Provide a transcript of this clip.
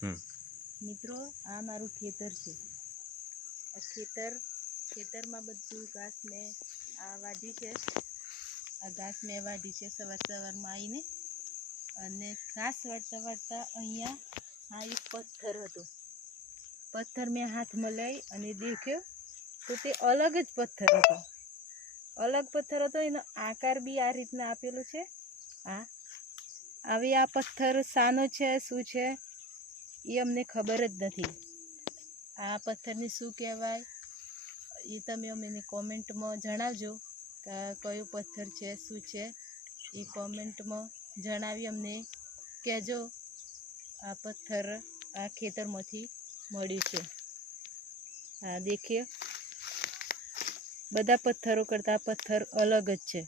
મિત્રો આ મારું ખેતર છે। આ ખેતરમાં બધું ઘાસ મેં વાઢી છે। આ ઘાસ મેં વાઢી છે સવારમાં આવીને, અને ઘાસ વાળતા અહીંયા આ એક પથ્થર હતો। પથ્થર મેં હાથમાં લઈ અને દેખ્યો તો તે અલગ જ પથ્થર હતો। અલગ પથ્થર હતો, એનો આકાર બી આ રીતના આપેલો છે। હવે આ પથ્થર શાનો છે શું છે એ અમને ખબર જ નથી। આ પથ્થરને શું કહેવાય એ તમે અમને કોમેન્ટમાં જણાવજો કે કયો પથ્થર છે શું છે એ કોમેન્ટમાં જણાવી અમને કહેજો। આ પથ્થર આ ખેતરમાંથી મળ્યું છે। આ દેખીએ, બધા પથ્થરો કરતાં આ પથ્થર અલગ જ છે।